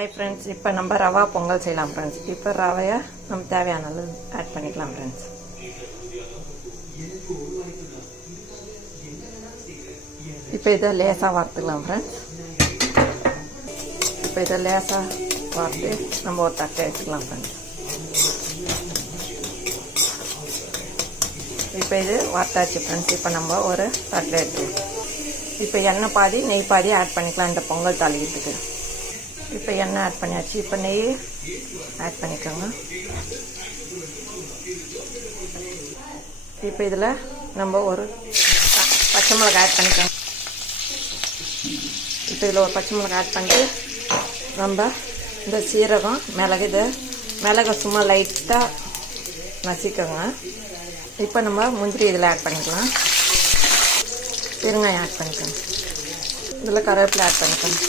Hi friends, இப்போ நம்ம ரவா பொங்கல் செய்யலாம் friends. இப்போ ரவையை நம்ம தேவையான அளவு ஆட் பண்ணிக்கலாம் friends. இப்போ இதை லேசாக வறுத்துக்கலாம் friends. இப்போ இதை லேசாக வறுத்து நம்ம ஒரு தட்டை எடுத்துக்கலாம் friends. இப்போ இது வறுத்தாச்சு friends. இப்போ நம்ம ஒரு தட்டை எடுத்துக்கலாம். இப்போ எண்ணெய் பாதி நெய் பாதி ஆட் பண்ணிக்கலாம் இந்த பொங்கல் தாளிக்கிறதுக்கு. இப்போ எண்ணெய் ஆட் பண்ணியாச்சு. இப்போ நெய் ஆட் பண்ணிக்கோங்க. இப்போ இதில் நம்ம ஒரு பச்சை மிளகாய் ஆட் பண்ணிக்கோங்க. இப்போ இதில் ஒரு பச்சை மிளகாய் ஆட் பண்ணிட்டு நம்ம இந்த சீரகம் மிளகை சும்மா லைட்டாக நசிக்கோங்க. இப்போ நம்ம முந்திரி இதில் ஆட் பண்ணிக்கலாம். பெருங்காயம் ஆட் பண்ணிக்கோங்க. இதில் கருவேப்பிலை ஆட் பண்ணிக்கோங்க.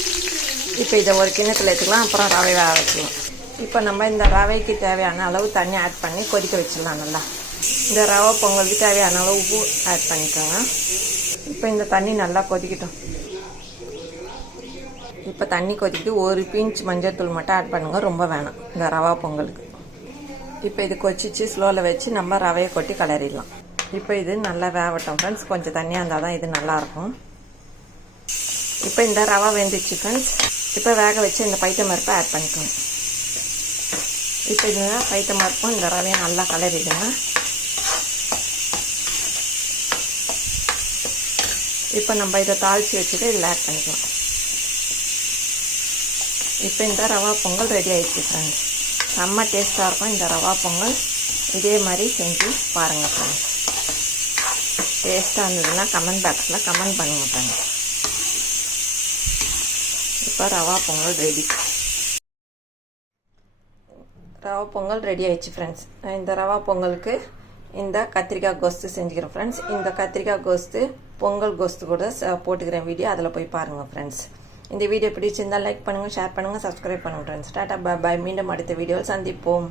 இப்போ இதை ஒரு கிண்ணத்தில் எடுத்துக்கலாம். அப்புறம் ரவை வேக வச்சுக்கலாம். இப்போ நம்ம இந்த ரவைக்கு தேவையான அளவு தண்ணி ஆட் பண்ணி கொதிக்க வச்சிடலாம். நல்லா இந்த ரவை பொங்கலுக்கு தேவையான அளவு உப்பு ஆட் பண்ணிக்கோங்க. இப்போ இந்த தண்ணி நல்லா கொதிக்கட்டும். இப்போ தண்ணி கொதிக்கிட்டு ஒரு பிஞ்ச் மஞ்சள் தூள் மட்டும் ஆட் பண்ணுங்க, ரொம்ப வேணாம் இந்த ரவா பொங்கலுக்கு. இப்போ இது கொதிச்சு ஸ்லோவில் வச்சு நம்ம ரவையை கொட்டி கிளறிடலாம். இப்போ இது நல்லா வேகட்டும் ஃப்ரெண்ட்ஸ். கொஞ்சம் தண்ணியாக இருந்தால் தான் இது நல்லாயிருக்கும். இப்போ இந்த ரவா வெந்துச்சு ஃப்ரெண்ட்ஸ். இப்போ வேக வச்சு இந்த பைத்த மருப்பை ஆட் பண்ணிக்கோங்க. இப்போ இந்த பைத்த மருப்பும் இந்த ரவையை நல்லா கிளறிடுங்க. இப்போ நம்ம இதை தாளித்து வச்சுட்டு இதில் ஆட் பண்ணிக்கலாம். இப்போ இந்த ரவா பொங்கல் ரெடி ஆகிடுச்சு ஃப்ரெண்ட்ஸ். செம்ம டேஸ்ட்டாக இருக்கும் இந்த ரவா பொங்கல். இதே மாதிரி செஞ்சு பாருங்கள் ஃப்ரெண்ட்ஸ். டேஸ்ட்டாக இருந்ததுன்னா கமெண்ட் பாக்ஸில் கமெண்ட் பண்ணுங்க ஃப்ரெண்ட்ஸ். இப்போ ரவா பொங்கல் ரெடி ஆயிடுச்சு ஃப்ரெண்ட்ஸ். இந்த ரவா பொங்கலுக்கு இந்த கத்திரிக்காய் கோஸ்து செஞ்சுக்கிறேன் ஃப்ரெண்ட்ஸ். இந்த கத்திரிக்காய் கோஸ்து பொங்கல் கோஸ்து கூட போட்டுக்கிறேன் வீடியோ, அதில் போய் பாருங்கள் ஃப்ரெண்ட்ஸ். இந்த வீடியோ பிடிச்சிருந்தால் லைக் பண்ணுங்கள், ஷேர் பண்ணுங்கள், சப்ஸ்கிரைப் பண்ணுங்கள் ஃப்ரெண்ட்ஸ். டாடா பாய். மீண்டும் அடுத்த வீடியோவில் சந்திப்போம்.